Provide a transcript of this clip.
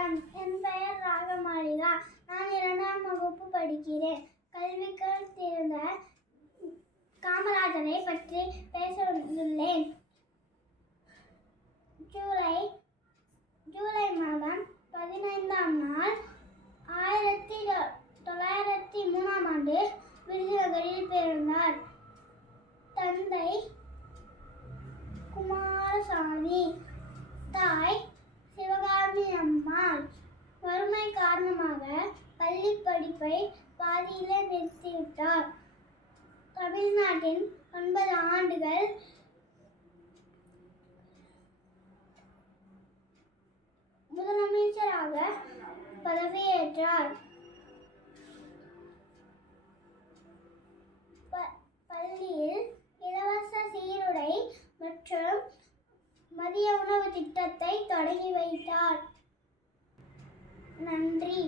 வணக்கம். என் பெயர் ராகமாளிகா. நான் 2ஆம் வகுப்பு படிக்கிறேன். கல்விக்கு சிறந்த காமராஜரை பற்றி பேச வந்துள்ளேன். ஜூலை மாதம் 15ஆம் நாள் 1903ஆம் ஆண்டு விருதுநகரில் பிறந்தார். தந்தை குமாரசாமி, தாய் சிவகாமி அம்மாள். வறுமை காரணமாக பள்ளி படிப்பை பாதியிலே நிறுத்திவிட்டார். தமிழ்நாட்டின் 9 ஆண்டுகள் முதலமைச்சராக பதவியேற்றார். பள்ளியில் இலவச சீருடை மற்றும் மதிய உணவு திட்டத்தை தொடங்கி வைத்தார். நன்றி.